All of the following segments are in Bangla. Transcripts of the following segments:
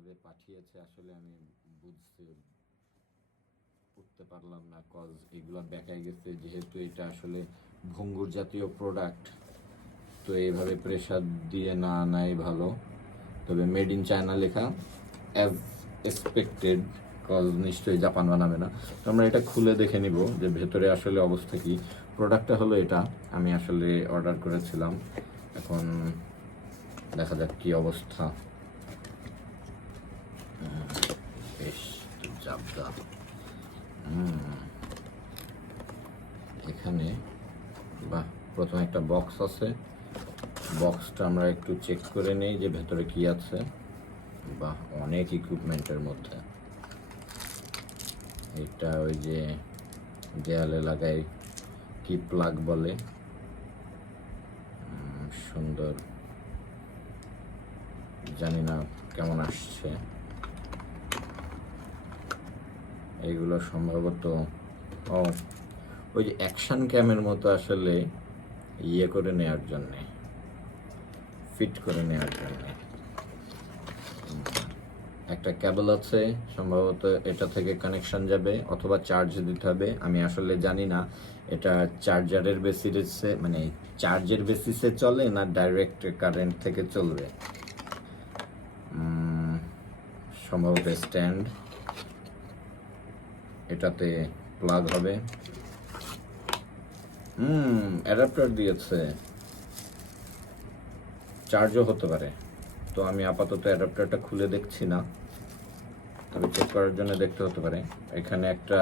যেভাবে পাঠিয়েছে আসলে আমি বুঝতে, উঠতে পারলাম না কজ এগুলো দেখাই গেছে যেহেতু এটা আসলে ভঙ্গুর জাতীয় প্রোডাক্ট তো এইভাবে প্রেশার দিয়ে না আনাই ভালো। তবে মেড ইন চায়না লেখা অ্যাজ এক্সপেক্টেড কজ নিশ্চয়ই জাপান বানাবে না। তো আমরা এটা খুলে দেখে নিব যে ভেতরে আসলে অবস্থা কি। প্রোডাক্টটা হলো এটা, আমি আসলে অর্ডার করেছিলাম। এখন দেখা যাক কি অবস্থা। বেশ জাবদা হুম। এখানে বাহ প্রথমে একটা বক্স আছে। বক্সটা আমরা একটু চেক করে নেই যে ভেতরে কি আছে। বাহ অনেক ইকুইপমেন্টের মধ্যে। এটা ওই যে দেয়ালে লাগাই কি প্লাগ বলে? সুন্দর। জানি না কেমন আসছে। এইগুলো সম্ভবত, ও, ওই যে অ্যাকশন ক্যামের মতো আসলে ইয়ে করে নেওয়ার জন্যে ফিট করে নেওয়ার জন্যে। একটা ক্যাবল আছে, সম্ভবত এটা থেকে কানেকশন যাবে অথবা চার্জ দিতে হবে, আমি আসলে জানি না, এটা চার্জারের বেসিসে মানে চার্জের বেসিসে চলে না ডাইরেক্ট কারেন্ট থেকে চলবে? সম্ভবত স্ট্যান্ড এটাতে প্লাগ হবে। হুম অ্যাডাপ্টার দিয়েছে। চার্জও হতে পারে। তো আমি আপাতত অ্যাডাপ্টারটা খুলে দেখছি না। তবে চেক করার জন্য দেখতে হতে পারে। এখানে একটা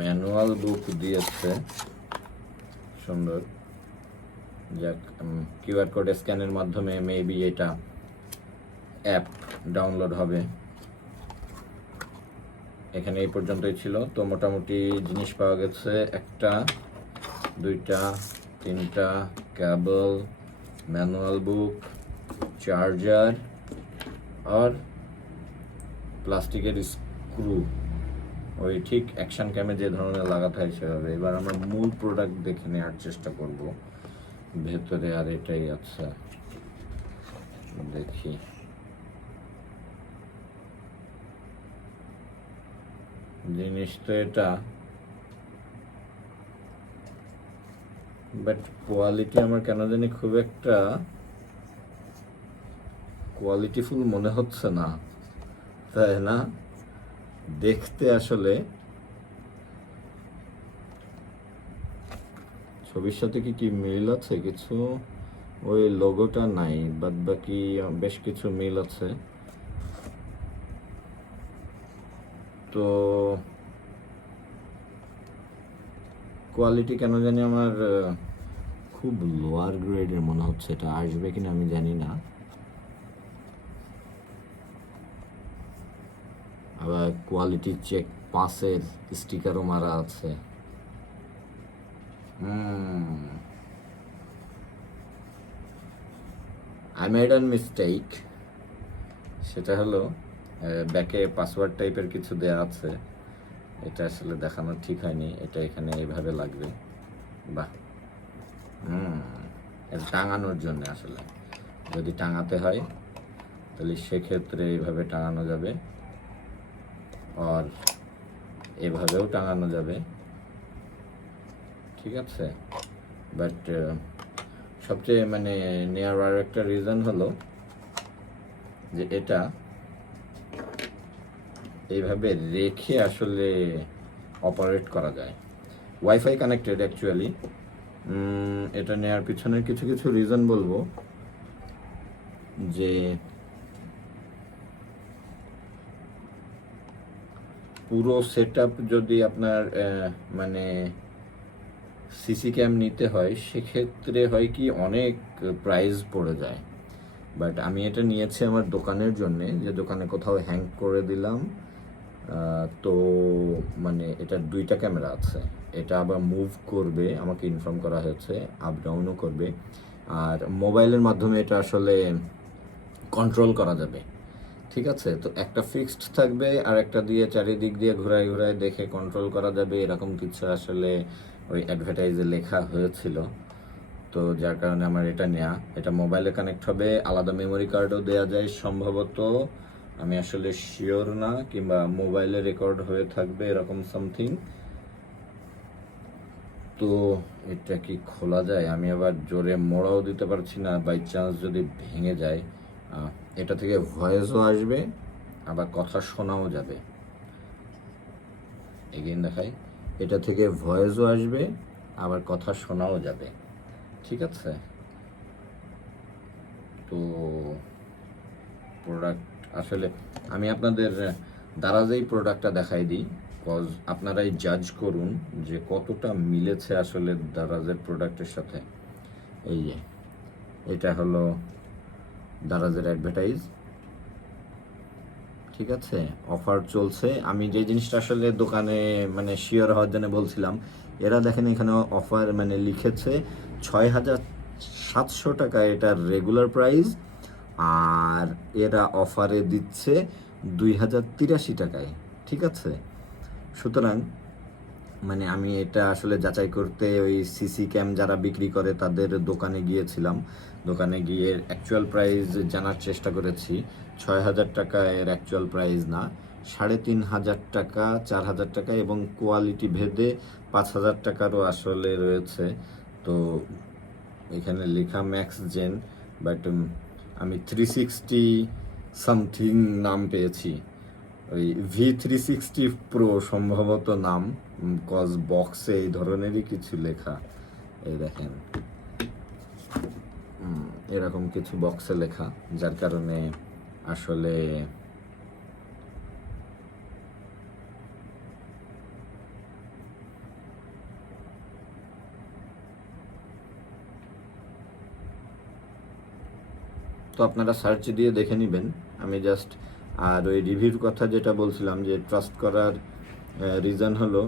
ম্যানুয়াল বুক দিয়েছে। সুন্দর। যাক কিউআর কোড স্ক্যানের মাধ্যমে মেবি এটা অ্যাপ ডাউনলোড হবে। এখানে এই পর্যন্তই ছিল। তো মোটামুটি জিনিস পাওয়া গেছে একটা, দুইটা, তিনটা, ক্যাবল, ম্যানুয়াল বুক, চার্জার আর প্লাস্টিকের স্ক্রু। ওই ঠিক অ্যাকশন ক্যামে যে ধরনের লাগাতে হয় সেভাবে। এবার আমরা মূল প্রোডাক্ট দেখে নেওয়ার চেষ্টা করব। ভেতরে আর এটাই আচ্ছা দেখি। জিনিস তো এটা। বাট কোয়ালিটি আমার কেন জানি খুব একটা কোয়ালিটিফুল মনে হচ্ছে না। তাই না? দেখতে আসলে ছবির সাথে কি কি মিল আছে? কিছু ওই লোগোটা নাই বাদ বাকি বেশ কিছু মিল আছে। তো কোয়ালিটি কেন জানি আমার খুব লোয়ার গ্রেডের মনে হচ্ছে, এটা আসবে কিনা আমি জানি না। আবার কোয়ালিটি চেক পাসের স্টিকারও মারা আছে। আই মেড অ্যান মিস্টেক সেটা হলো ব্যাকে পাসওয়ার্ড টাইপের কিছু দেয়া আছে। এটা আসলে দেখানো ঠিক হয়নি, এটা এখানে এইভাবে লাগবে। বাহ। হুম, এটা টাঙানোর জন্য আসলে। যদি টাঙাতে হয়, তাহলে সেক্ষেত্রে এইভাবে টাঙানো যাবে। আর এভাবেও টাঙানো যাবে। ঠিক আছে? বাট সবচেয়ে মানে নেওয়ার একটা রিজন হলো যে এটা এইভাবে রেখে আসলে অপারেট করা যায়। ওয়াইফাই কানেক্টেড অ্যাকচুয়ালি এটা নেওয়ার পিছনের কিছু কিছু রিজন বলব। যে পুরো সেট যদি আপনার মানে সিসি ক্যাম নিতে হয়, সেক্ষেত্রে হয় কি অনেক প্রাইস পড়ে যায়। বাট আমি এটা নিয়েছি আমার দোকানের জন্যে, যে দোকানে কোথাও হ্যাং করে দিলাম। তো মানে এটা দুইটা ক্যামেরা আছে। এটা আবার মুভ করবে, আমাকে ইনফর্ম করা হয়েছে আপ ডাউনও করবে। আর মোবাইলের মাধ্যমে এটা আসলে কন্ট্রোল করা যাবে। ঠিক আছে? তো একটা ফিক্সড থাকবে, আর একটা দিয়ে চারিদিক দিয়ে ঘুরায় ঘুরায় দেখে কন্ট্রোল করা যাবে। এরকম কিছু আসলে ওই অ্যাডভার্টাইজে লেখা হয়েছিল। তো যার কারণে আমার এটা নেওয়া এটা মোবাইলে কানেক্ট হবে। আলাদা মেমোরি কার্ডও দেওয়া যায় সম্ভবত। আমি আসলে শিওর না, কিংবা মোবাইলে রেকর্ড হয়ে থাকবে এরকম সামথিং তো এটা কি খোলা যায়? আমি আবার জোরে মোড়াও দিতে পারছি না বাই চান্স যদি ভেঙে যায়। এটা থেকে ভয়েসও আসবে, আবার কথা শোনাও যাবে। এগেইন দেখাই। এটা থেকে ভয়েসও আসবে, আবার কথা শোনাও যাবে। ঠিক আছে? তো প্রোডাক্ট আসলে আমি আপনাদের দারাজেই প্রোডাক্টটা দেখাই দিই কজ আপনারাই জাজ করুন যে কতটা মিলেছে আসলে দারাজের প্রোডাক্টের সাথে। এই যে, এটা হলো দারাজের অ্যাডভার্টাইজ ঠিক আছে? অফার চলছে। আমি যে জিনিসটা আসলে দোকানে মানে শিওর হওয়ার জন্য বলছিলাম, এরা দেখেন এখানে অফার মানে লিখেছে ছয় হাজার সাতশো টাকা এটার রেগুলার প্রাইস আর এরা অফারে দিচ্ছে দুই হাজার তিরাশি টাকায়, ঠিক আছে? সুতরাং মানে আমি এটা আসলে যাচাই করতে ওই সিসি ক্যাম যারা বিক্রি করে তাদের দোকানে গিয়েছিলাম। দোকানে গিয়ে অ্যাকচুয়াল প্রাইস জানার চেষ্টা করেছি। ছয় হাজার টাকা এর অ্যাকচুয়াল প্রাইস না, সাড়ে তিন হাজার টাকা, চার হাজার টাকা এবং কোয়ালিটি ভেদে পাঁচ হাজার টাকারও আসলে রয়েছে। তো এখানে লেখা ম্যাক্স জেন বাট আমি থ্রি সিক্সটি সামথিং নাম পেয়েছি। ওই ভি থ্রি সিক্সটি প্রো সম্ভবত নাম কজ বক্সে এই ধরনেরই কিছু লেখা। এই দেখেন। এরকম কিছু বক্সে লেখা, যার কারণে আসলে তো আপনারা সার্চ দিয়ে দেখে নেবেন। আমি জাস্ট আর ওই রিভিউর কথা যেটা বলছিলাম যে ট্রাস্ট করার রিজন হলো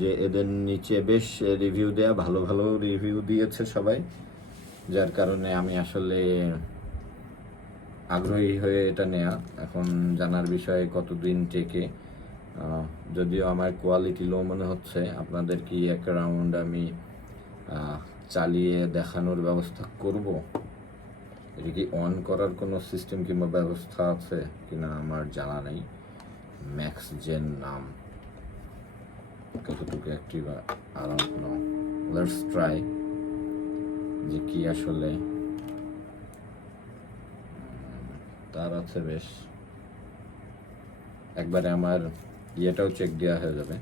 যে এদের নিচে বেশ রিভিউ দেয়া ভালো ভালো রিভিউ দিয়েছে সবাই। যার কারণে আমি আসলে আগ্রহী হয়ে এটা নেয়া। এখন জানার বিষয়ে কতদিন আহ, যদিও আমার কোয়ালিটি লো মনে হচ্ছে আপনাদের কি এক রাউন্ড আমি চালিয়ে দেখানোর ব্যবস্থা করব? এটা কি অন করার কোনো সিস্টেম কিংবা ব্যবস্থা আছে? কিনা আমার জানা নেই। ম্যাক্স জেন নাম। কতটুকু অ্যাক্টিভ আরাম কোনো? লেটস ট্রাই যে কি আসলে তার আছে বেশ। একবারে আমার ইয়েটাও চেক দেওয়া হয়ে যাবে।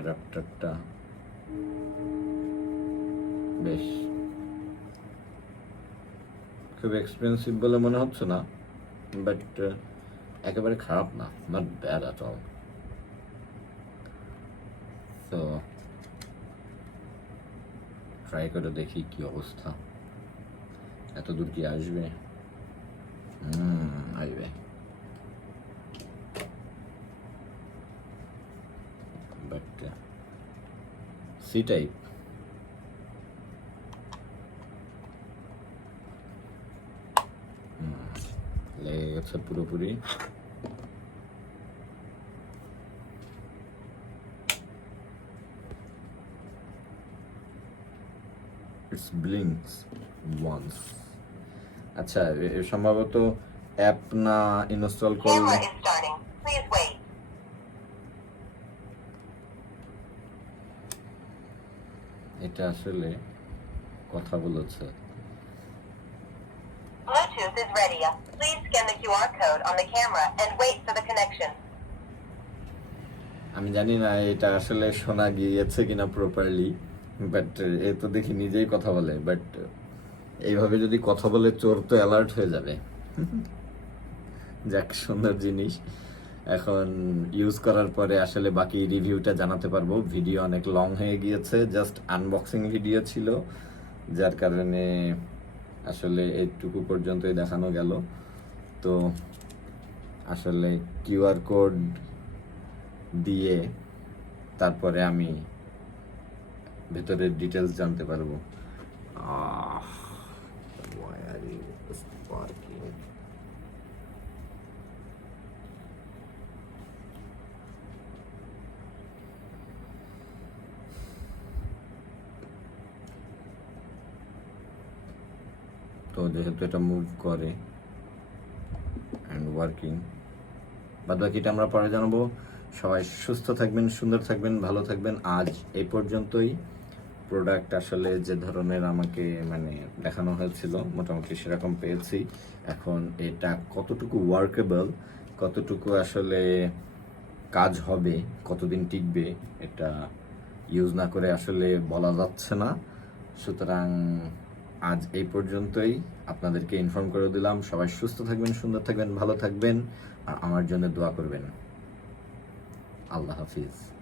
অ্যাডাপ্টারটা বেশ। খুব এক্সপেন্সিভ বলে মনে হচ্ছে না বাট একেবারে খারাপ না নট ব্যাড অ্যাট অল তো ট্রাই করে দেখি কি অবস্থা। এত দূর কি আসবে? আসবে বাট লেগে গেছে পুরোপুরি ইটস ব্লিংস ওয়ান্স আচ্ছা সম্ভবত অ্যাপ না ইনস্টল করলে Camera is starting. Please wait. এটা আসলে কথা বলেছে Bluetooth is ready. Please scan the QR code on the camera and wait for the connection. আমি জানি না এটা আসলে শোনা গিয়েছে কিনা প্রপারলি বাট এ তো দেখি নিজেই কথা বলে বাট এইভাবে যদি কথা বলে চোর তো অ্যালার্ট হয়ে যাবে যাক সুন্দর জিনিস এখন ইউজ করার পরে আসলে বাকি রিভিউটা জানাতে পারব। ভিডিও অনেক লং হয়ে গিয়েছে জাস্ট আনবক্সিং ভিডিও ছিল যার কারণে আসলে এইটুকু পর্যন্তই দেখানো গেল। তো আসলে কিউআর কোড দিয়ে তারপরে আমি ভেতরের ডিটেলস জানতে পারব। আহ, তো যেহেতু এটা মুভ করে অ্যান্ড ওয়ার্কিং বাদ বাকিটা আমরা পরে জানাব। সবাই সুস্থ থাকবেন, সুন্দর থাকবেন, ভালো থাকবেন। আজ এই পর্যন্তই। প্রোডাক্ট আসলে যে ধরনের আমাকে মানে দেখানো হয়েছিল, মোটামুটি সেরকম পেয়েছি। এখন এটা কতটুকু ওয়ার্কেবল কতটুকু আসলে কাজ হবে, কতদিন টিকবে, এটা ইউজ না করে আসলে বলা যাচ্ছে না। সুতরাং আজ এই পর্যন্তই। আপনাদেরকে ইনফর্ম করে দিলাম। সবাই সুস্থ থাকবেন, সুন্দর থাকবেন, ভালো থাকবেন। আর আমার জন্য দোয়া করবেন। আল্লাহ হাফিজ।